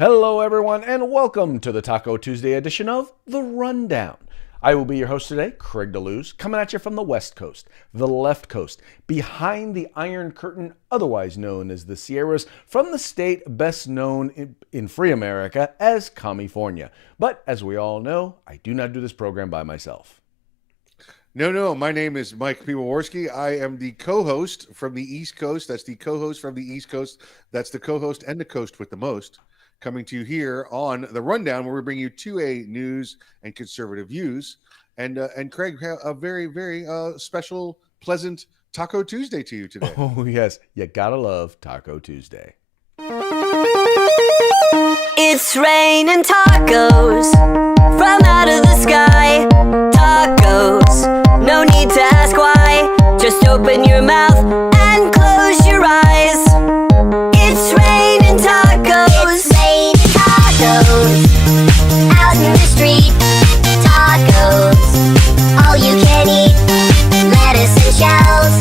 Hello, everyone, and welcome to the Taco Tuesday edition of The Rundown. I will be your host today, Craig DeLuz, coming at you from the West Coast, the left coast, behind the Iron Curtain, otherwise known as the Sierras, from the state best known in free America as California. But as we all know, I do not do this program by myself. No. My name is Mike Piwowarski. I am the co-host from the East Coast. That's the co-host from the East Coast. That's the co-host and the coast with the most. Coming to you here on The Rundown, where we bring you 2A news and conservative views. And Craig, a very, very special, pleasant Taco Tuesday to you today. Oh, yes. You gotta love Taco Tuesday. It's raining tacos from out of the sky. Tacos, no need to ask why. Just open your mouth and close your eyes. It's raining tacos. It's raining tacos out in the street. Tacos, all you can eat. Lettuce and shells,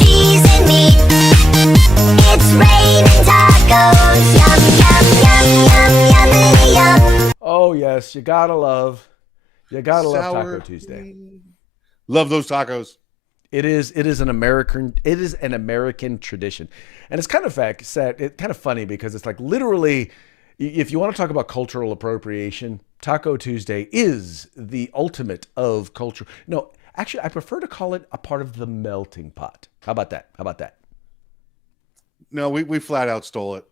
cheese and meat. It's raining tacos. Yum, yum, yum, yum, yummity, yum. Oh, yes. You gotta love Taco Tuesday. Love those tacos. It is an American tradition. And it's kind of funny because it's like literally, if you want to talk about cultural appropriation, Taco Tuesday is the ultimate of culture. No, actually, I prefer to call it a part of the melting pot. How about that? No, we flat out stole it.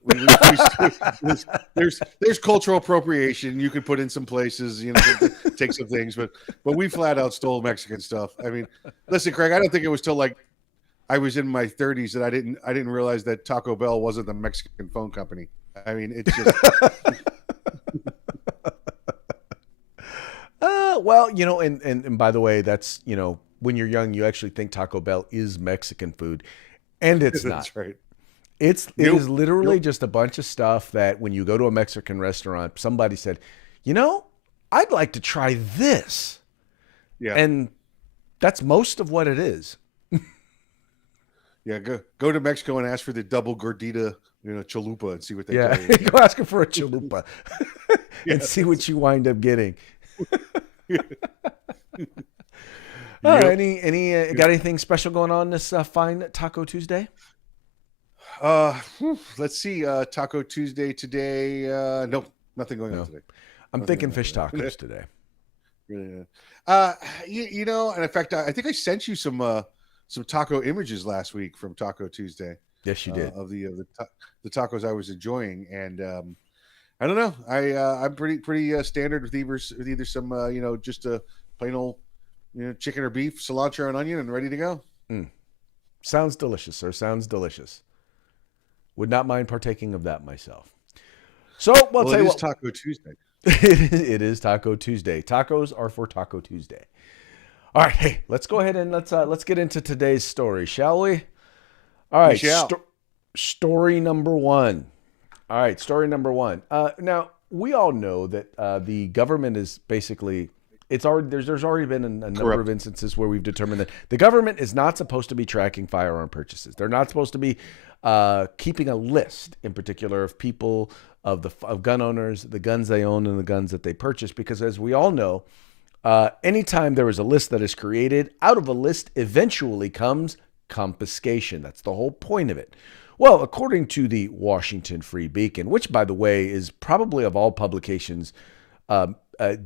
There's cultural appropriation. You could put in some places, take some things, but we flat out stole Mexican stuff. I mean, listen, Craig, I don't think it was till like I was in my 30s that I didn't realize that Taco Bell wasn't the Mexican phone company. I mean, it's just well, and by the way, that's, when you're young, you actually think Taco Bell is Mexican food, and it's not. That's right. It is literally just a bunch of stuff that when you go to a Mexican restaurant, somebody said, I'd like to try this. Yeah. And that's most of what it is. Yeah, go to Mexico and ask for the double gordita, chalupa, and see what they Yeah, tell you. go ask her for a chalupa and see what you wind up getting. Yep. Any got anything special going on this fine Taco Tuesday? Let's see. Taco Tuesday today. Nope, nothing going on today. I'm thinking fish tacos today. And in fact, I think I sent you some taco images last week from Taco Tuesday. Yes, you did. Of the tacos I was enjoying, and I don't know. I'm pretty standard with either some just a plain old chicken or beef, cilantro and onion, and ready to go. Sounds delicious, sir. Sounds delicious. Would not mind partaking of that myself. So, Well, it is Taco Tuesday. It is Taco Tuesday. Tacos are for Taco Tuesday. All right, hey, let's go ahead and let's get into today's story, shall we? All right, story number one. All right, story number one. Now we all know that the government is basically. There's already been a number of instances where we've determined that the government is not supposed to be tracking firearm purchases. They're not supposed to be keeping a list, in particular, of people of gun owners, the guns they own, and the guns that they purchase. Because as we all know, anytime there is a list that is created, out of a list eventually comes confiscation. That's the whole point of it. Well, according to the Washington Free Beacon, which, by the way, is probably of all publications.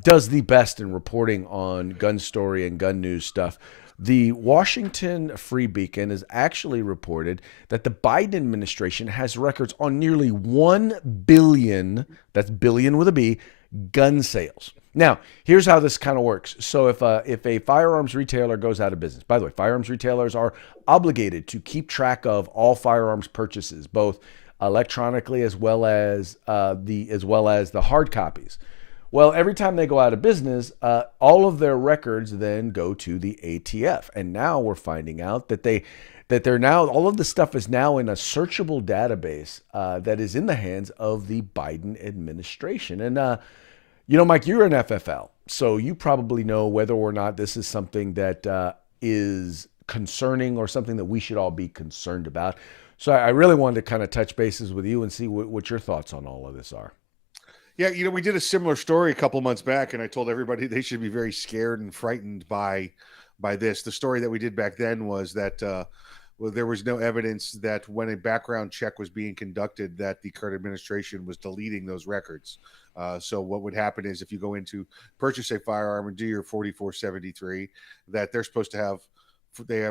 Does the best in reporting on gun story and gun news stuff. The Washington Free Beacon has actually reported that the Biden administration has records on nearly 1 billion, that's billion with a B, gun sales. Now, here's how this kind of works. So if a firearms retailer goes out of business, by the way, firearms retailers are obligated to keep track of all firearms purchases, both electronically as well as the hard copies. Well, every time they go out of business, all of their records then go to the ATF. And now we're finding out that they're now, all of the stuff is now in a searchable database that is in the hands of the Biden administration. And, Mike, you're an FFL, so you probably know whether or not this is something that is concerning or something that we should all be concerned about. So I really wanted to kind of touch bases with you and see what your thoughts on all of this are. Yeah, we did a similar story a couple months back, and I told everybody they should be very scared and frightened by this. The story that we did back then was that there was no evidence that when a background check was being conducted, that the current administration was deleting those records. So what would happen is if you go in to purchase a firearm and do your 4473, that they're supposed to have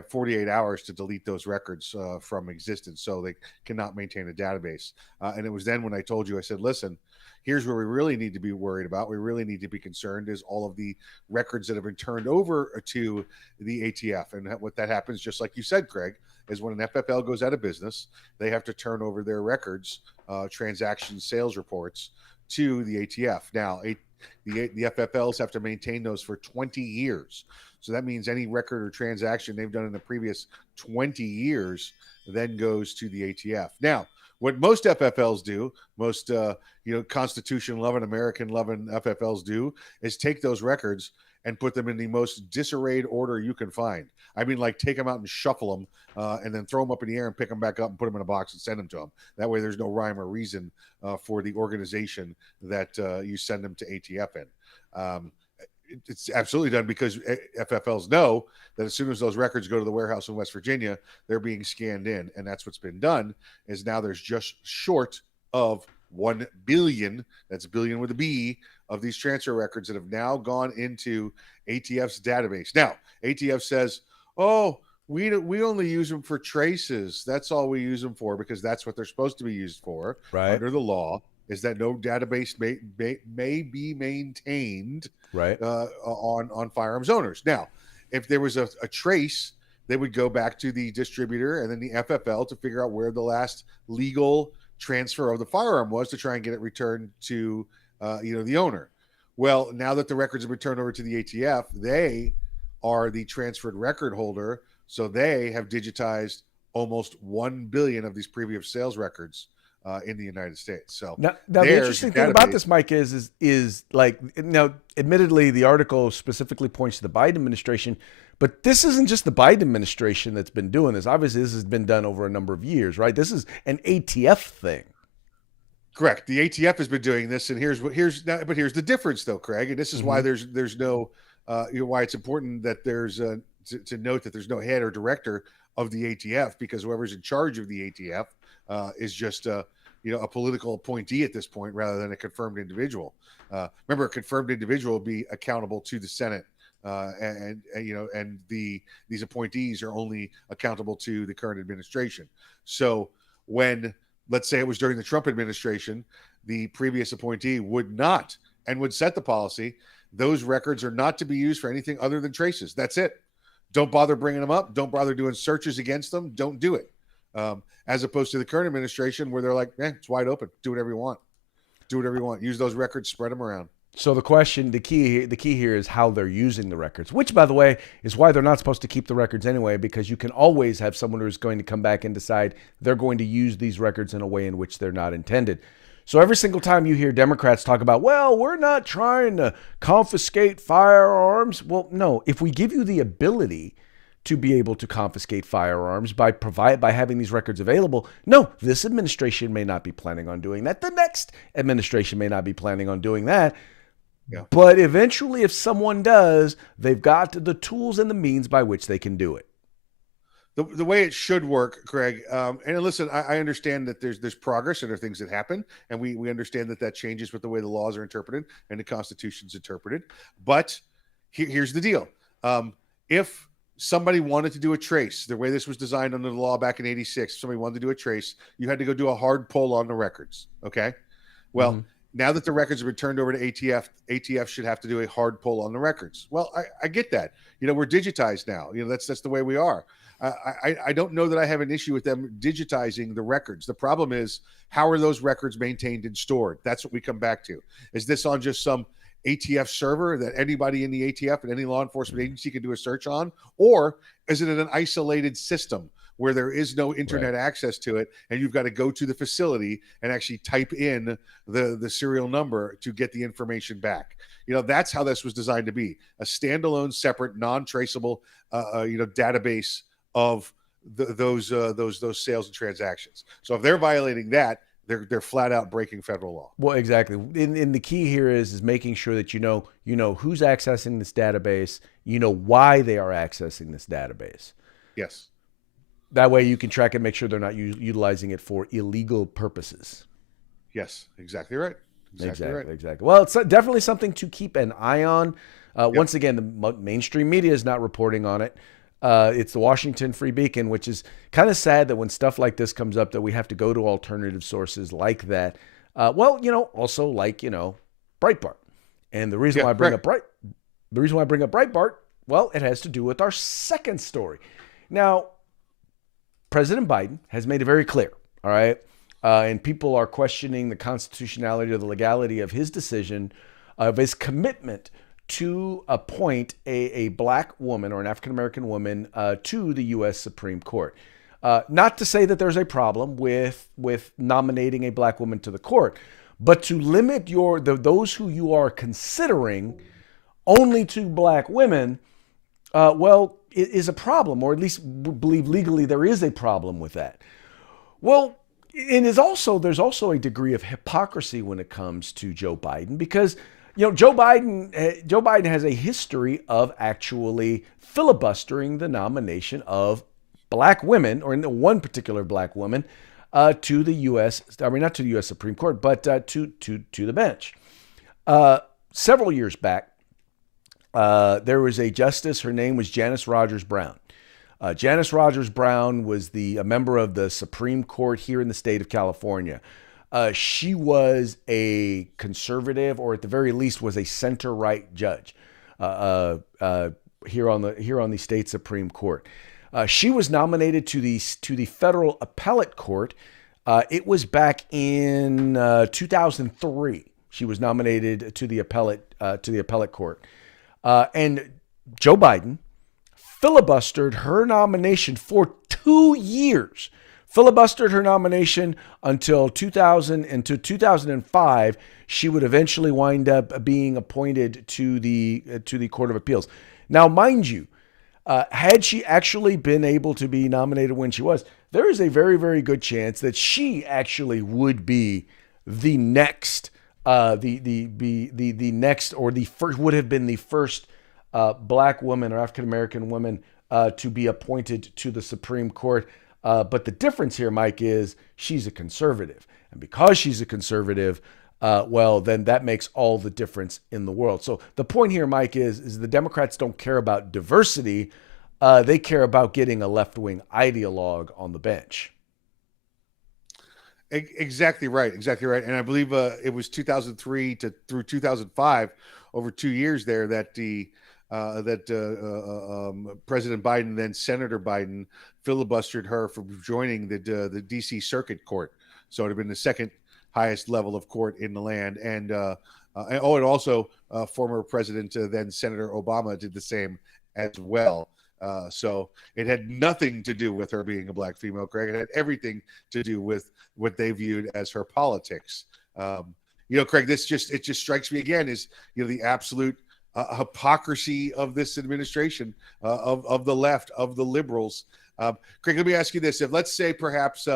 48 hours to delete those records from existence, so they cannot maintain a database. And it was then when I told you, I said, listen, here's where we really need to be worried about. We really need to be concerned is all of the records that have been turned over to the ATF. And what that happens, just like you said, Craig, is when an FFL goes out of business, they have to turn over their records, transaction sales reports to the ATF. Now, the FFLs have to maintain those for 20 years. So that means any record or transaction they've done in the previous 20 years then goes to the ATF. Now, what most FFLs do, most Constitution-loving, American-loving FFLs do, is take those records and put them in the most disarrayed order you can find. I mean, like take them out and shuffle them and then throw them up in the air and pick them back up and put them in a box and send them to them. That way there's no rhyme or reason for the organization that you send them to ATF in. It's absolutely done because FFLs know that as soon as those records go to the warehouse in West Virginia, they're being scanned in. And that's what's been done is now there's just short of 1 billion, that's billion with a B, of these transfer records that have now gone into ATF's database. Now, ATF says, oh, we only use them for traces. That's all we use them for because that's what they're supposed to be used for under the law. Is that no database may be maintained on firearms owners. Now, if there was a trace, they would go back to the distributor and then the FFL to figure out where the last legal transfer of the firearm was to try and get it returned to the owner. Well, now that the records have been turned over to the ATF, they are the transferred record holder, so they have digitized almost 1 billion of these previous sales records in the United States. So now the interesting thing about this, Mike, is like, now, admittedly, the article specifically points to the Biden administration, but this isn't just the Biden administration that's been doing this. Obviously, this has been done over a number of years, right? This is an ATF thing. Correct. The ATF has been doing this, and here's the difference, though, Craig. And this is why there's no, why it's important that there's to note that there's no head or director of the ATF, because whoever's in charge of the ATF is just a political appointee at this point rather than a confirmed individual. Remember, a confirmed individual will be accountable to the Senate, and these appointees are only accountable to the current administration. So when, let's say it was during the Trump administration, the previous appointee would not and would set the policy, those records are not to be used for anything other than traces. That's it. Don't bother bringing them up. Don't bother doing searches against them. Don't do it. As opposed to the current administration where they're like, it's wide open. Do whatever you want. Do whatever you want. Use those records, spread them around. So the key here is how they're using the records, which, by the way, is why they're not supposed to keep the records anyway, because you can always have someone who's going to come back and decide they're going to use these records in a way in which they're not intended. So every single time you hear Democrats talk about, well, we're not trying to confiscate firearms. Well, no, if we give you the ability to be able to confiscate firearms by having these records available, no, this administration may not be planning on doing that. The next administration may not be planning on doing that. Yeah. But eventually, if someone does, they've got the tools and the means by which they can do it. The way it should work, Craig, and listen, I understand that there's progress and there are things that happen, and we understand that changes with the way the laws are interpreted and the Constitution's interpreted. But here's the deal. If somebody wanted to do a trace, the way this was designed under the law back in 86, somebody wanted to do a trace, you had to go do a hard pull on the records, okay? Well, now that the records have been turned over to ATF should have to do a hard pull on the records. Well, I get that. We're digitized now. That's the way we are. I don't know that I have an issue with them digitizing the records. The problem is, how are those records maintained and stored? That's what we come back to. Is this on just some ATF server that anybody in the ATF and any law enforcement agency can do a search on? Or is it in an isolated system where there is no internet access to it, and you've got to go to the facility and actually type in the serial number to get the information back? That's how this was designed to be, a standalone, separate, non-traceable, database of those sales and transactions. So if they're violating that, They're flat out breaking federal law. Well, exactly. And the key here is making sure that you know who's accessing this database, you know why they are accessing this database. Yes. That way you can track and make sure they're not utilizing it for illegal purposes. Yes, exactly right. Exactly. Well, it's definitely something to keep an eye on. Once again, the mainstream media is not reporting on it. It's the Washington Free Beacon, which is kind of sad that when stuff like this comes up that we have to go to alternative sources like that. Also like, Breitbart. And the reason why I bring up Breitbart, well, it has to do with our second story. Now, President Biden has made it very clear, all right? And people are questioning the constitutionality or the legality of his decision, of his commitment to appoint a black woman or an African-American woman to the U.S. Supreme Court. Not to say that there's a problem with nominating a black woman to the court, but to limit those who you are considering only to black women, it is a problem, or at least believe legally there is a problem with that. Well, there's also a degree of hypocrisy when it comes to Joe Biden, because Joe Biden has a history of actually filibustering the nomination of black women, or in one particular black woman, to the U.S. Not to the U.S. Supreme Court, but to the bench. Several years back, there was a justice. Her name was Janice Rogers Brown. Janice Rogers Brown was a member of the Supreme Court here in the state of California. She was a conservative, or at the very least was a center-right judge here on the state Supreme Court. She was nominated to the federal appellate court. It was back in 2003. She was nominated to the appellate court, and Joe Biden filibustered her nomination for 2 years. Filibustered her nomination until 2005. She would eventually wind up being appointed to the Court of Appeals. Now, mind you, had she actually been able to be nominated when she was, there is a very, very good chance that she actually would be the next, the next, or the first, would have been the first black woman or African American woman to be appointed to the Supreme Court. But the difference here, Mike, is she's a conservative. And because she's a conservative, then that makes all the difference in the world. So the point here, Mike, is the Democrats don't care about diversity. They care about getting a left-wing ideologue on the bench. Exactly right. And I believe it was 2003 through 2005, over 2 years there, that President Biden, then Senator Biden, filibustered her from joining the D.C. Circuit Court. So it had been the second highest level of court in the land. And also former President, then Senator Obama, did the same as well. So it had nothing to do with her being a black female, Craig. It had everything to do with what they viewed as her politics. Craig, it just strikes me again as the absolute hypocrisy of this administration, of the left, of the liberals. Craig, let me ask you this: if, let's say, perhaps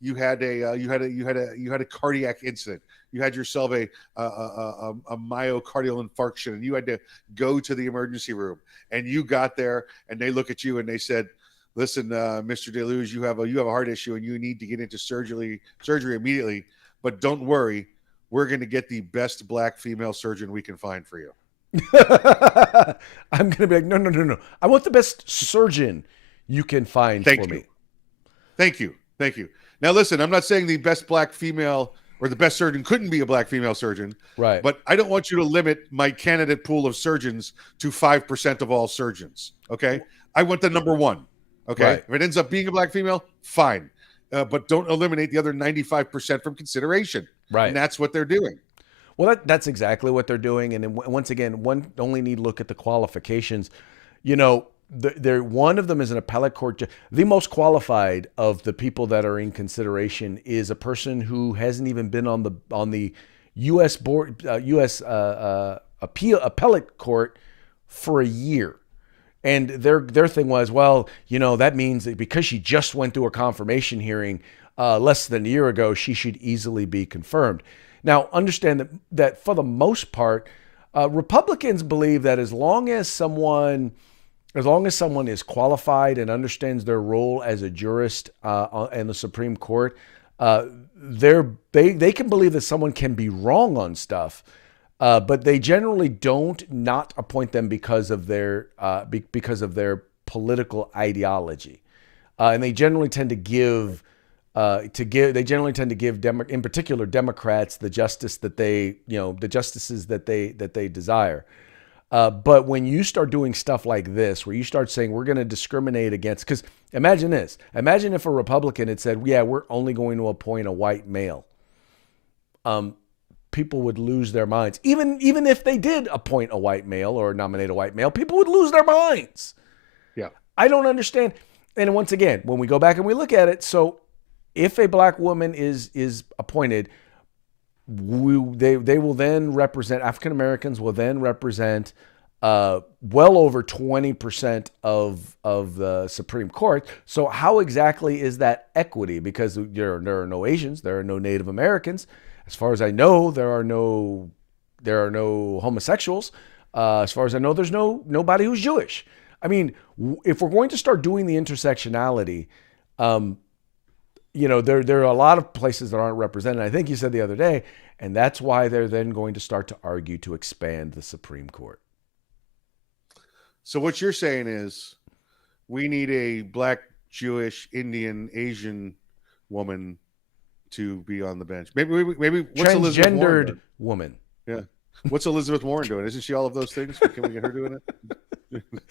you had a cardiac incident, you had yourself a myocardial infarction, and you had to go to the emergency room, and you got there, and they look at you and they said, "Listen, Mr. DeLuge, you have a heart issue, and you need to get into surgery immediately. But don't worry, we're going to get the best black female surgeon we can find for you." I'm going to be like, no. I want the best surgeon you can find for me. Thank you. Now, listen, I'm not saying the best black female or the best surgeon couldn't be a black female surgeon. Right. But I don't want you to limit my candidate pool of surgeons to 5% of all surgeons. Okay. I want the number one. Okay. Right. If it ends up being a black female, fine. But don't eliminate the other 95% from consideration. Right. And that's what they're doing. Well, that's exactly what they're doing. And once again, one only need to look at the qualifications. One of them is an appellate court. The most qualified of the people that are in consideration is a person who hasn't even been on the U.S. board, U.S. appellate court for a year. And their thing was, that means that because she just went through a confirmation hearing, less than a year ago, she should easily be confirmed. Now, understand that for the most part, Republicans believe that as long as someone is qualified and understands their role as a jurist in the Supreme Court, they can believe that someone can be wrong on stuff, but they generally don't not appoint them because of their political ideology, and they generally tend to give. They generally tend to give in particular Democrats the justices that they desire. But when you start doing stuff like this, where you start saying we're going to discriminate against, because imagine this: imagine if a Republican had said, "Yeah, we're only going to appoint a white male." People would lose their minds. Even if they did appoint a white male or nominate a white male, people would lose their minds. Yeah, I don't understand. And once again, when we go back and we look at it, so if a black woman is appointed, they will then represent, African Americans will then represent well over 20% of the Supreme Court. So how exactly is that equity? Because there are no Asians, there are no Native Americans. As far as I know, there are no homosexuals. As far as I know, there's nobody who's Jewish. I mean, if we're going to start doing the intersectionality, there are a lot of places that aren't represented. I think you said the other day, and that's why they're then going to start to argue to expand the Supreme Court. So what you're saying is we need a black, Jewish, Indian, Asian woman to be on the bench. Maybe what's Elizabeth Warren doing? Woman. Yeah. What's Elizabeth Warren doing? Isn't she all of those things? Can we get her doing it?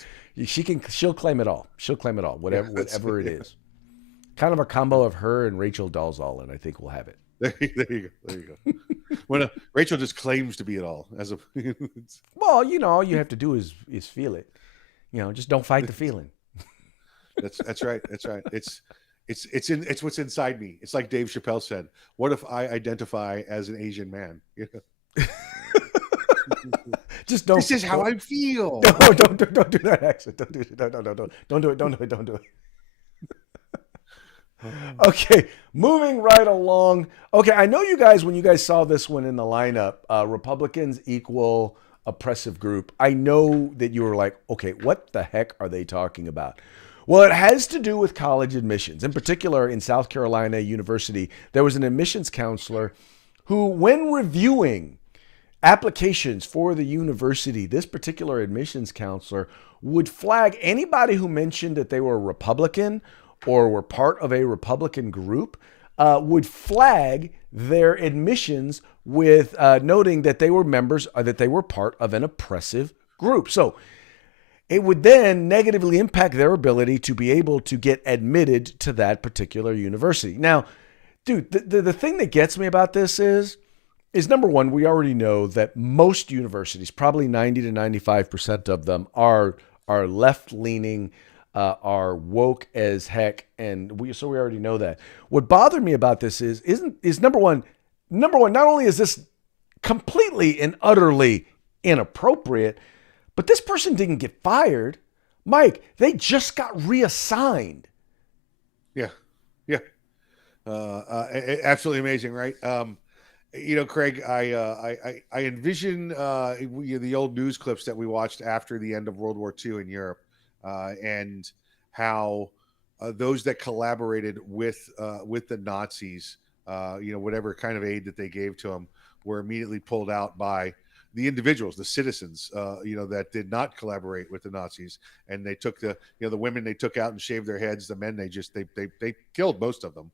She'll claim it all. She'll claim it all, whatever it is. Kind of a combo of her and Rachel Dolezal, and I think we'll have it. There you go. When Rachel just claims to be it all, well, all you have to do is feel it. Just don't fight the feeling. That's right. It's what's inside me. It's like Dave Chappelle said. What if I identify as an Asian man? Just don't. This is how I feel. No, don't do that accent. Don't do it. No, don't do it. Don't do it. Okay, moving right along. Okay, I know you guys, when you guys saw this one in the lineup, Republicans equal oppressive group, I know that you were like, okay, what the heck are they talking about? Well, it has to do with college admissions. In particular, in South Carolina University, there was an admissions counselor who, when reviewing applications for the university, this particular admissions counselor would flag anybody who mentioned that they were a Republican or were part of a Republican group, would flag their admissions with noting that they were members, that they were part of an oppressive group. So it would then negatively impact their ability to be able to get admitted to that particular university. Now, dude, the thing that gets me about this is number one, we already know that most universities, probably 90 to 95% of them, are left-leaning, are woke as heck, and we already know that. What bothered me about this is number one, not only is this completely and utterly inappropriate, but this person didn't get fired. Mike, they just got reassigned. Yeah. Absolutely amazing, right? Craig, I envision the old news clips that we watched after the end of World War II in Europe, and how those that collaborated with the Nazis, whatever kind of aid that they gave to them, were immediately pulled out by the individuals, the citizens, that did not collaborate with the Nazis, and they took the women they took out and shaved their heads. The men they killed most of them.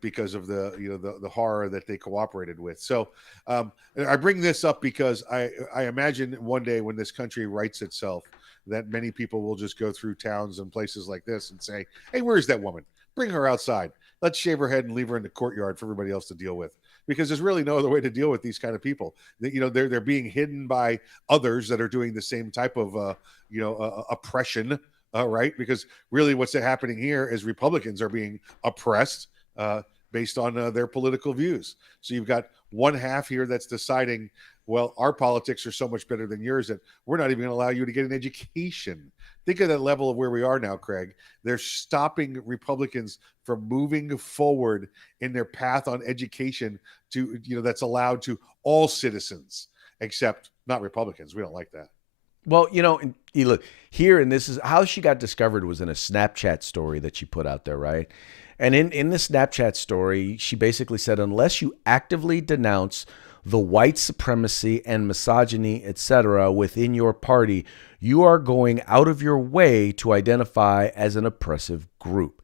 Because of the horror that they cooperated with. So I bring this up because I imagine one day when this country rights itself, that many people will just go through towns and places like this and say, hey, where's that woman? Bring her outside. Let's shave her head and leave her in the courtyard for everybody else to deal with. Because there's really no other way to deal with these kind of people. They're being hidden by others that are doing the same type of oppression, right? Because really what's happening here is Republicans are being oppressed based on their political views. So you've got one half here that's deciding well, our politics are so much better than yours that we're not even going to allow you to get an education. Think of that level of where we are now, Craig. They're stopping Republicans from moving forward in their path on education to, that's allowed to all citizens, except not Republicans. We don't like that. Well, and you look here, and this is how she got discovered, was in a Snapchat story that she put out there, right? And in the Snapchat story, she basically said, unless you actively denounce the white supremacy and misogyny, etc., within your party, you are going out of your way to identify as an oppressive group.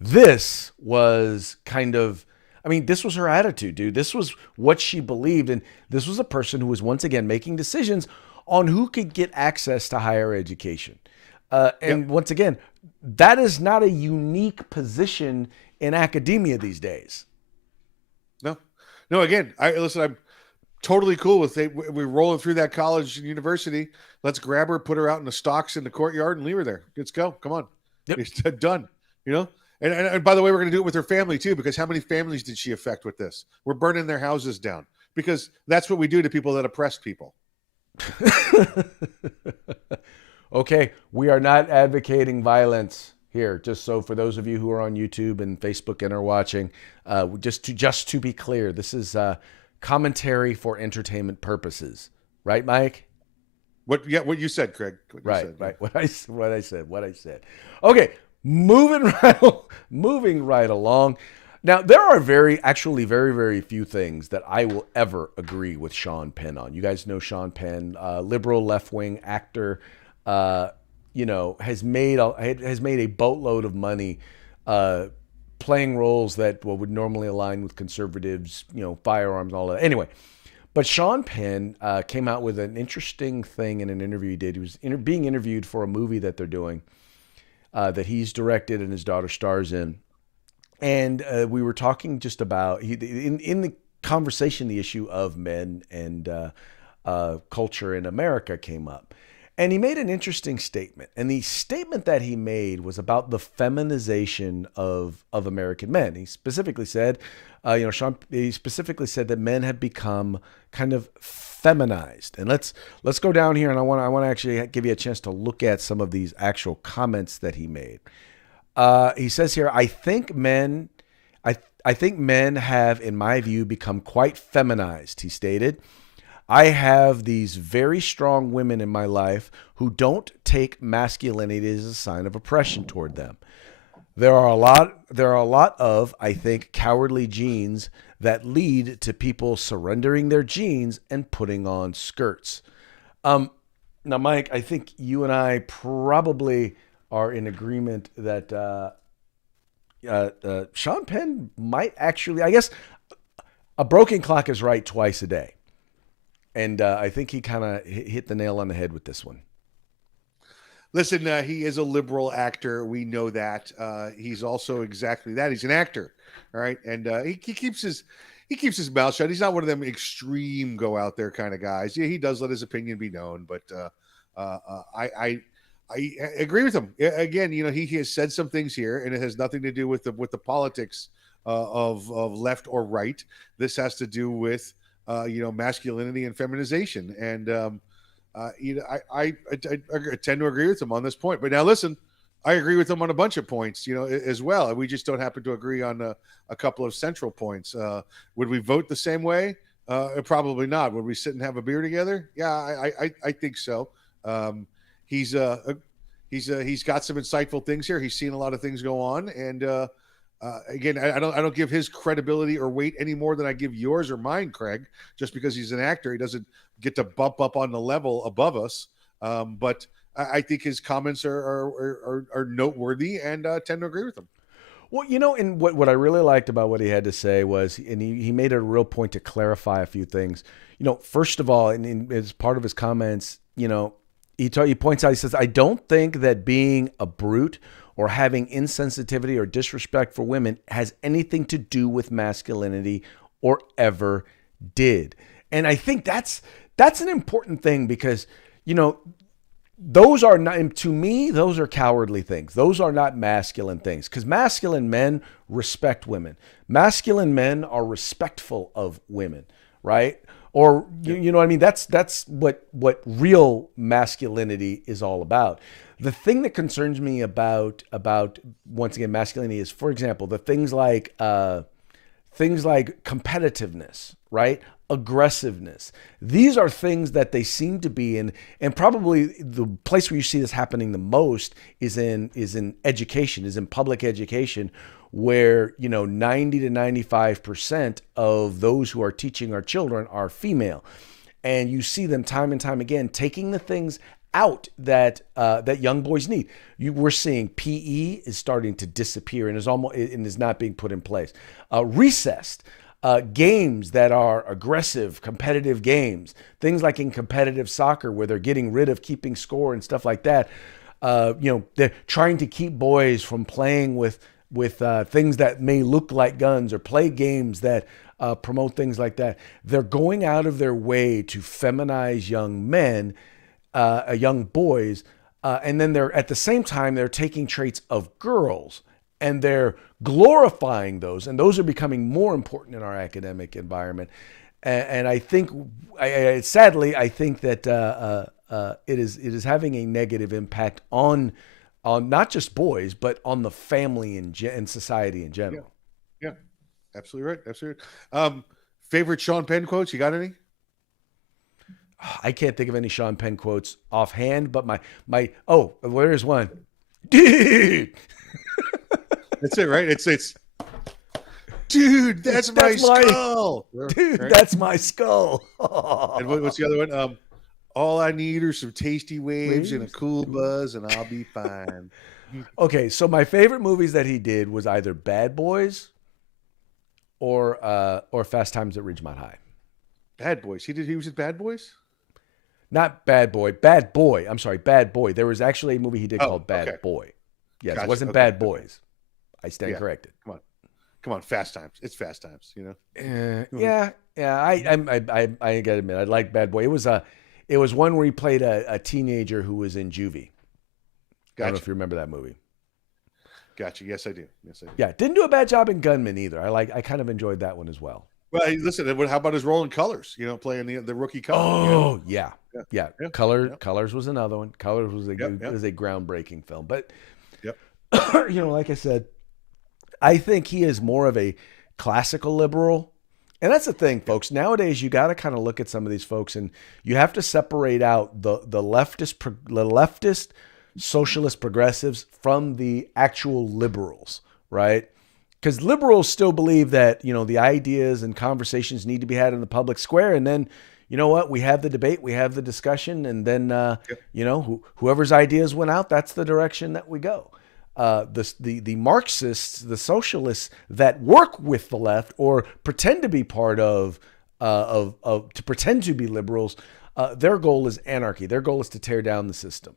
This was this was her attitude, dude. This was what she believed. And this was a person who was once again making decisions on who could get access to higher education. Once again, that is not a unique position in academia these days. No. Again, I'm totally cool with it. We're rolling through that college and university. Let's grab her, put her out in the stocks in the courtyard, and leave her there. Let's go. Come on. Yep. It's done. And by the way, we're going to do it with her family too, because how many families did she affect with this? We're burning their houses down because that's what we do to people that oppress people. Okay, we are not advocating violence here. Just so for those of you who are on YouTube and Facebook and are watching, just to be clear, this is commentary for entertainment purposes, right, Mike? What you said, Craig? Right. What I said. Okay, moving right along. Now, there are very, very few things that I will ever agree with Sean Penn on. You guys know Sean Penn, liberal left-wing actor, has made a boatload of money playing roles that would normally align with conservatives, firearms and all that. Anyway, but Sean Penn came out with an interesting thing in an interview he did. He was being interviewed for a movie that they're doing that he's directed and his daughter stars in. And we were talking just about, in the conversation, the issue of men and culture in America came up. And he made an interesting statement. And the statement that he made was about the feminization of American men. He specifically said, he specifically said that men have become kind of feminized. And let's go down here, and I want to actually give you a chance to look at some of these actual comments that he made. He says here, I think men have, in my view, become quite feminized, he stated. I have these very strong women in my life who don't take masculinity as a sign of oppression toward them. There are a lot of, I think, cowardly genes that lead to people surrendering their genes and putting on skirts. Now, Mike, I think you and I probably are in agreement that Sean Penn might actually, I guess, a broken clock is right twice a day. And I think he kind of hit the nail on the head with this one. Listen, he is a liberal actor. We know that. He's also exactly that. He's an actor, all right? And he keeps his mouth shut. He's not one of them extreme go out there kind of guys. Yeah, he does let his opinion be known, but I agree with him. Again, he has said some things here, and it has nothing to do with the politics of left or right. This has to do with masculinity and feminization. And I tend to agree with him on this point. But now listen, I agree with him on a bunch of points, as well. We just don't happen to agree on a couple of central points. Would we vote the same way? Probably not. Would we sit and have a beer together? Yeah, I think so. He's got some insightful things here. He's seen a lot of things go on, and again, I don't give his credibility or weight any more than I give yours or mine, Craig. Just because he's an actor, he doesn't get to bump up on the level above us. But I think his comments are noteworthy, and tend to agree with them. Well, and what I really liked about what he had to say was, and he made a real point to clarify a few things. First of all, and as part of his comments, he points out, he says, I don't think that being a brute or having insensitivity or disrespect for women has anything to do with masculinity or ever did. And I think that's an important thing because, those are not, to me, those are cowardly things. Those are not masculine things, because masculine men respect women. Masculine men are respectful of women, right? or you know what I mean? That's what real masculinity is all about. The thing that concerns me about once again masculinity is, for example, the things like competitiveness, right? Aggressiveness. These are things that they seem to be in, and probably the place where you see this happening the most is in education, is in public education, where 90 to 95% of those who are teaching our children are female, and you see them time and time again taking the things out that young boys need. We're seeing PE is starting to disappear and is not being put in place. Recessed games that are aggressive, competitive games, things like in competitive soccer where they're getting rid of keeping score and stuff like that. They're trying to keep boys from playing with things that may look like guns or play games that promote things like that. They're going out of their way to feminize young men, young boys, and then they're at the same time they're taking traits of girls and they're glorifying those, and those are becoming more important in our academic environment. And I think, sadly, I think that it is having a negative impact on not just boys, but on the family and society in general. Yeah, absolutely right. Absolutely. Favorite Sean Penn quotes? You got any? I can't think of any Sean Penn quotes offhand, but there's one. Dude. That's it, right? It's dude, that's my skull. Dude, right? That's my skull. And what's the other one? All I need are some tasty waves and a cool buzz, and I'll be fine. Okay, so my favorite movies that he did was either Bad Boys or Fast Times at Ridgemont High. Bad Boys. He was in Bad Boys? Not Bad Boy. Bad Boy. I'm sorry, Bad Boy. There was actually a movie he did called Bad Boy. Yes, gotcha. It wasn't Bad Boys. I stand corrected. Come on, Fast Times. It's Fast Times, Yeah. I gotta admit, I like Bad Boy. It was one where he played a teenager who was in juvie. Gotcha. I don't know if you remember that movie. Gotcha. Yes, I do. Yeah, didn't do a bad job in Gunman either. I kind of enjoyed that one as well. Well, listen, how about his role in Colors? Playing the rookie Color. Oh, yeah. Colors was another one. Colors was was a groundbreaking film. But like I said, I think he is more of a classical liberal. And that's the thing, folks. Nowadays, you got to kind of look at some of these folks, and you have to separate out the leftist socialist progressives from the actual liberals, right? Because liberals still believe that, the ideas and conversations need to be had in the public square. And then, you know what? We have the debate, we have the discussion, and then, whoever's ideas went out, that's the direction that we go. The Marxists, the socialists that work with the left or pretend to be part to pretend to be liberals, their goal is anarchy. Their goal is to tear down the system.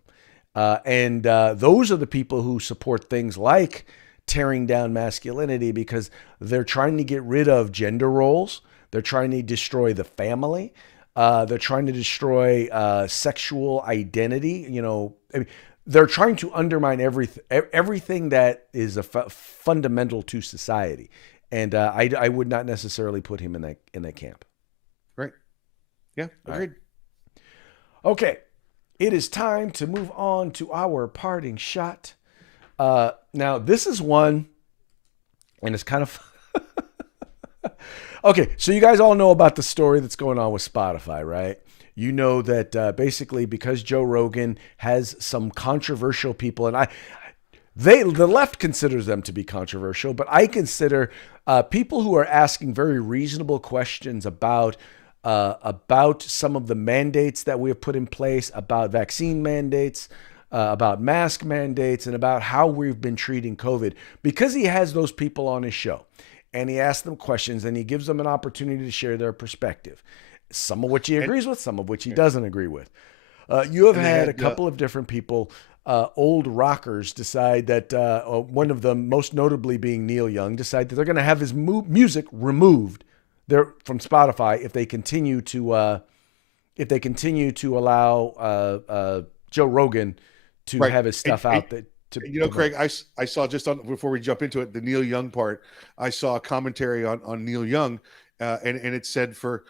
And those are the people who support things like tearing down masculinity because they're trying to get rid of gender roles. They're trying to destroy the family. They're trying to destroy sexual identity. They're trying to undermine everything that is fundamental to society. And I would not necessarily put him in that camp. Right. Yeah, agreed. Right. Okay. It is time to move on to our parting shot. Now, this is one, and it's kind of... Okay, so you guys all know about the story that's going on with Spotify, right? You know that basically because Joe Rogan has some controversial people, and the left considers them to be controversial, but I consider people who are asking very reasonable questions about some of the mandates that we have put in place, about vaccine mandates, about mask mandates, and about how we've been treating COVID. Because he has those people on his show, and he asks them questions, and he gives them an opportunity to share their perspective. Some of which he agrees with, some of which he doesn't agree with. You have had a couple of different people, old rockers, decide that one of them, most notably being Neil Young, decide that they're going to have his music removed from Spotify if they continue to allow Joe Rogan to have his stuff out. Craig, I saw just before we jump into it, the Neil Young part. I saw a commentary on Neil Young, and it said for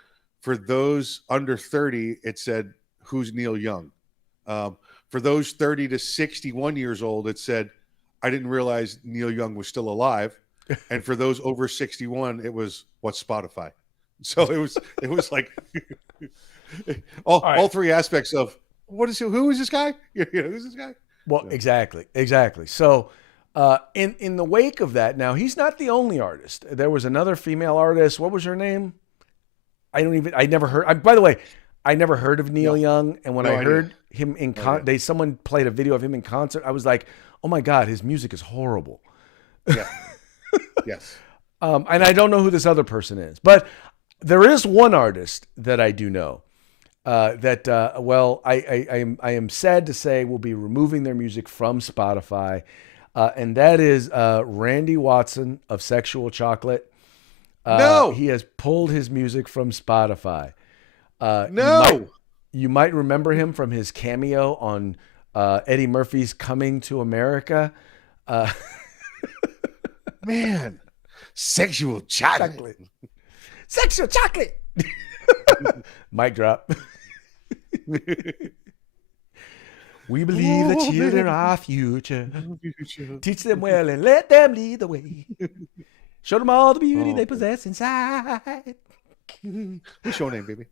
For those under 30, it said, "Who's Neil Young?" For those 30 to 61 years old, it said, "I didn't realize Neil Young was still alive." And for those over 61, it was, "What's Spotify?" So it was like all three aspects of who is this guy? Who's this guy? Well, exactly. So in the wake of that, now he's not the only artist. There was another female artist. What was her name? By the way, I never heard of Neil Young. And when I heard him someone played a video of him in concert, I was like, oh my God, his music is horrible. Yeah. Yes. And I don't know who this other person is, but there is one artist that I do know I am sad to say will be removing their music from Spotify. And that is Randy Watson of Sexual Chocolate. No, he has pulled his music from Spotify. No, you might remember him from his cameo on Eddie Murphy's Coming to America. Man, Sexual Chocolate. Sexual Chocolate. Mic drop. We believe the children are our future. Teach them well and let them lead the way. Show them all the beauty they possess inside. What's your name, baby?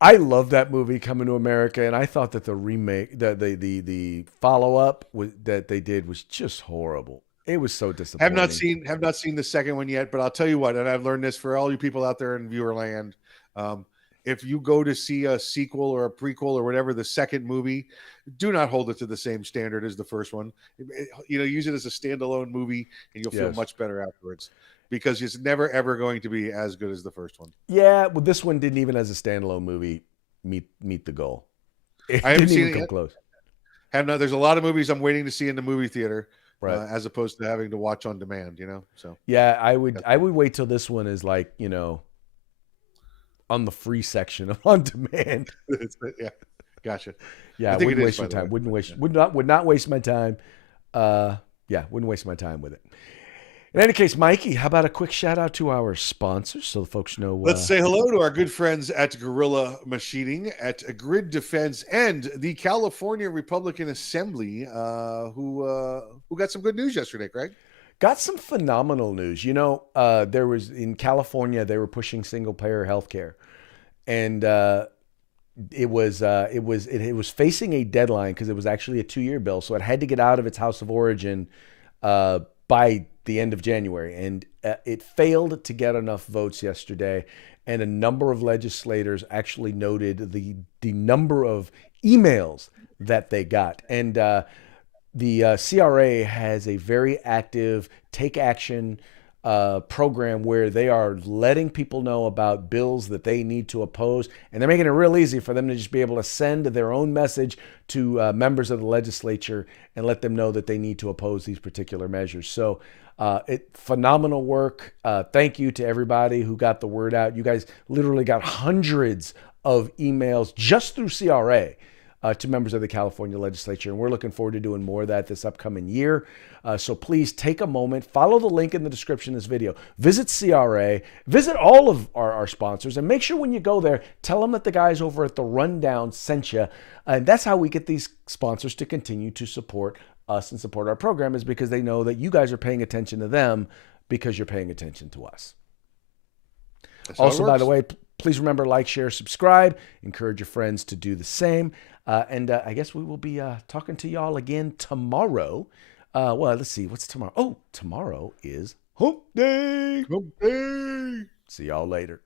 I love that movie, Coming to America, and I thought that the remake, the follow-up that they did was just horrible. It was so disappointing. Have not seen the second one yet, but I'll tell you what, and I've learned this for all you people out there in viewer land. If you go to see a sequel or a prequel or whatever, the second movie, do not hold it to the same standard as the first one. Use it as a standalone movie, and you'll feel much better afterwards, because it's never ever going to be as good as the first one. Yeah, well, this one didn't even as a standalone movie meet the goal. I haven't seen it come yet. Close. There's a lot of movies I'm waiting to see in the movie theater. Right. As opposed to having to watch on demand, So yeah, I would wait till this one is like, on the free section of on demand. Yeah, gotcha. Yeah, I wouldn't waste your time. Would not waste my time. Wouldn't waste my time with it. In any case, Mikey, how about a quick shout out to our sponsors so the folks know? Let's say hello to our good friends at Gorilla Machining, at Grid Defense, and the California Republican Assembly, who got some good news yesterday, Greg. Got some phenomenal news. There was in California, they were pushing single payer healthcare, and it was facing a deadline because it was actually a 2-year bill, so it had to get out of its house of origin by the end of January, and it failed to get enough votes yesterday. And a number of legislators actually noted the number of emails that they got, and the CRA has a very active Take Action program where they are letting people know about bills that they need to oppose, and they're making it real easy for them to just be able to send their own message to members of the legislature and let them know that they need to oppose these particular measures. So phenomenal work. Thank you to everybody who got the word out. You guys literally got hundreds of emails just through CRA to members of the California legislature. And we're looking forward to doing more of that this upcoming year. So please take a moment, follow the link in the description of this video, visit CRA, visit all of our sponsors, and make sure when you go there, tell them that the guys over at The Rundown sent you. And that's how we get these sponsors to continue to support us and support our program, is because they know that you guys are paying attention to them because you're paying attention to us. Also, by the way, please remember, like, share, subscribe, encourage your friends to do the same. And I guess we will be talking to y'all again tomorrow. Well, let's see. What's tomorrow? Oh, tomorrow is Hump Day. Hump Day. See y'all later.